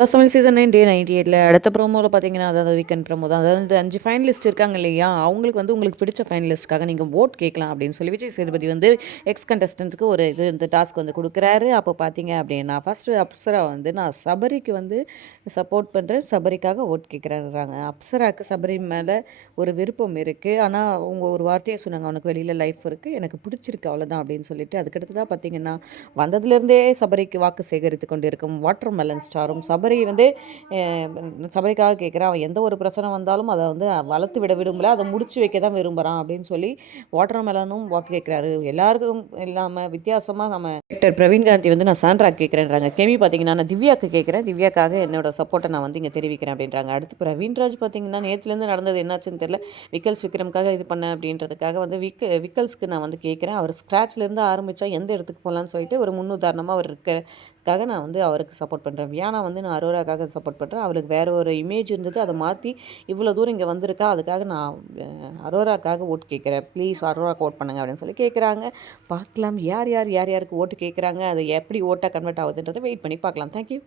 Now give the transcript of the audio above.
First Tamil season 9 டே 98ல அடுத்த ப்ரோமோல பார்த்தீங்கன்னா, அதாவது வீக்கெண்ட் ப்ரோமோ தான். அதாவது இந்த 5 ஃபைனலிஸ்ட் இருக்காங்க இல்லையா? அவங்களுக்கு வந்து உங்களுக்கு பிடிச்ச ஃபைனலிஸ்ட்காக நீங்க வோட் கேட்கலாம் அப்படின்னு சொல்லி விஜய் சேதுபதி வந்து எக்ஸ் கண்டஸ்டன்ட்ஸ்க்கு ஒரு இந்த டாஸ்க் வந்து குடுக்குறாரு. அப்போ பார்த்தீங்க அப்படின்னா, ஃபர்ஸ்ட்டு அப்சரா வந்து நான் சபரிக்கு வந்து சப்போர்ட் பண்றேன். சபரிக்காக வோட் கேட்குறேன்றாங்க. அப்சராக்கு சபரி மேல ஒரு விருப்பம் இருக்கு. ஆனா, அவங்க ஒரு வார்த்தைய சொன்னாங்க. "அவனுக்கு வெளியில லைஃப் இருக்கு. எனக்கு பிடிச்சிருக்கு அவ்வளோதான்" அப்படின்னு சொல்லிட்டு, அதுக்கடுத்ததா பார்த்தீங்கன்னா, வந்ததுலேருந்தே சபரிக்கு வாக்கு சேகரித்து கொண்டிருக்கும் வாட்டர் மெலன் ஸ்டாரும் சபரி வந்து சபரிக்காக கேட்குறேன். அவன் எந்த ஒரு பிரச்சனை வந்தாலும் அதை வந்து வளர்த்து விட விரும்பல, அதை முடிச்சு வைக்க தான் விரும்புகிறான் அப்படின்னு சொல்லி வாட்டர் மெலனும் வாக்கு கேட்குறாரு. எல்லாருக்கும் இல்லாமல் வித்தியாசமாக நம்ம டாக்டர் பிரவீன் காந்தி வந்து நான் சாண்ட்ரா கேட்குறேன்றாங்க. கெமி பார்த்தீங்கன்னா நான் திவ்யாவுக்கு கேட்குறேன், திவ்யாக்காக என்னோட சப்போர்ட்டை நான் வந்து இங்கே தெரிவிக்கிறேன் அப்படின்றாங்க. அடுத்து பிரவீன்ராஜ் பார்த்தீங்கன்னா நேற்றுலேருந்து நடந்தது என்னாச்சுன்னு தெரியல, விக்கல்ஸ் விக்ரம்காக இது பண்ண அப்படின்றதுக்காக வந்து விக்கல்ஸ்க்கு நான் வந்து கேட்குறேன். அவர் ஸ்க்ராட்ச்லேருந்து ஆரம்பித்தா எந்த இடத்துக்கு போகலான்னு சொல்லிட்டு ஒரு முன்னுதாரணமாக அவர் இருக்காக நான் வந்து அவருக்கு சப்போர்ட் பண்ணுறேன். வியானா வந்து நான் அரோராக்காக சப்போர்ட் பண்ணுறேன். அவளுக்கு வேறு ஒரு இமேஜ் இருந்தது, அதை மாற்றி இவ்வளோ தூரம் இங்கே வந்திருக்கா, அதுக்காக நான் அரோராக்காக ஓட்டு கேட்குறேன், ப்ளீஸ் அரோராக்கு ஓட் பண்ணுங்க அப்படின்னு சொல்லி கேட்குறாங்க. பார்க்கலாம் யார் யாருக்கு ஓட்டு கேட்குறாங்க, அது எப்படி ஓட்டாக கன்வெர்ட் ஆகுதுன்றதை வெயிட் பண்ணி பார்க்கலாம். தேங்க்யூ.